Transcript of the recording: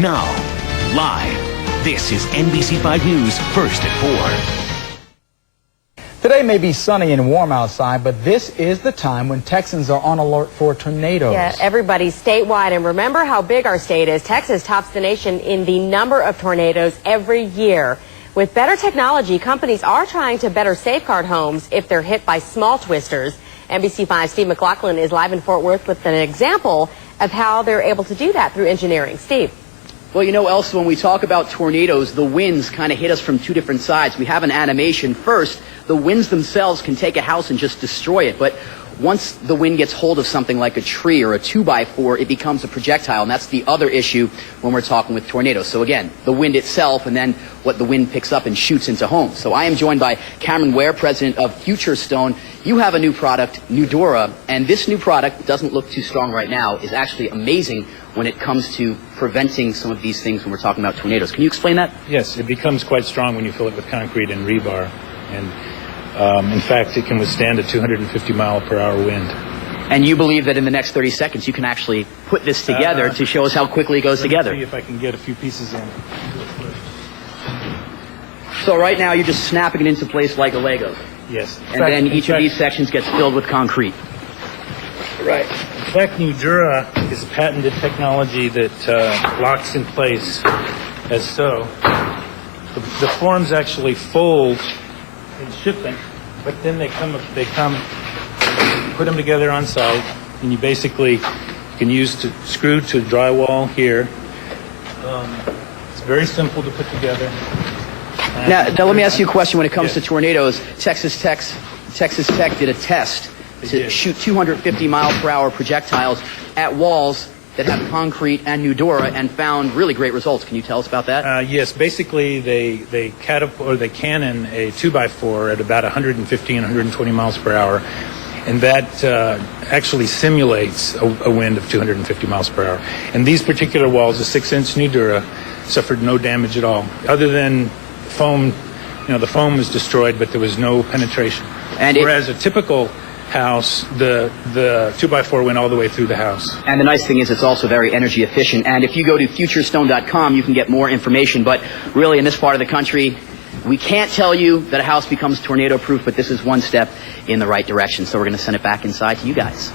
Now, live, this is NBC 5 News, first at 4. Today may be sunny and warm outside, but this is the time when Texans are on alert for tornadoes. Yeah, everybody's statewide. And remember how big our state is. Texas tops the nation in the number of tornadoes every year. With better technology, companies are trying to better safeguard homes if they're hit by small twisters. NBC5's Steve McLaughlin is live in Fort Worth with an example of how they're able to do that through engineering. Steve. Well, you know, Elsa, when we talk about tornadoes, the winds kind of hit us from two different sides. We have an animation. First, the winds themselves can take a house and just destroy it. But once the wind gets hold of something like a tree or a 2x4, it becomes a projectile. And that's the other issue when we're talking with tornadoes. So again, the wind itself and then what the wind picks up and shoots into homes. So I am joined by Cameron Ware, president of FutureStone. You have a new product, NUDURA, and this new product doesn't look too strong right now, is actually amazing when it comes to preventing some of these things when we're talking about tornadoes. Can you explain that? Yes, it becomes quite strong when you fill it with concrete and rebar. And in fact, it can withstand a 250-mile-per-hour wind. And you believe that in the next 30 seconds you can actually put this together to show us how quickly it goes together. Let me see if I can get a few pieces in. So right now you're just snapping it into place like a Lego. Yes. And then each of these sections gets filled with concrete. Right. In fact, NUDURA is a patented technology that locks in place as so. The forms actually fold in shipping, but then they put them together on site, and you basically can use to screw to drywall here. It's very simple to put together. Now let me ask you a question. When it comes to tornadoes, Texas Tech did a test to shoot 250-mile-per-hour projectiles at walls that have concrete and NUDURA and found really great results. Can you tell us about that? Yes. Basically, they cannon a 2x4 at about 115, 120 miles per hour, and that actually simulates a wind of 250 miles per hour. And these particular walls, the 6-inch NUDURA, suffered no damage at all, other than foam. You know, the foam was destroyed, but there was no penetration. And whereas a typical house, the 2x4 went all the way through the house. And the nice thing is it's also very energy efficient. And if you go to futurestone.com, you can get more information. But really, in this part of the country, we can't tell you that a house becomes tornado-proof, but this is one step in the right direction. So we're going to send it back inside to you guys.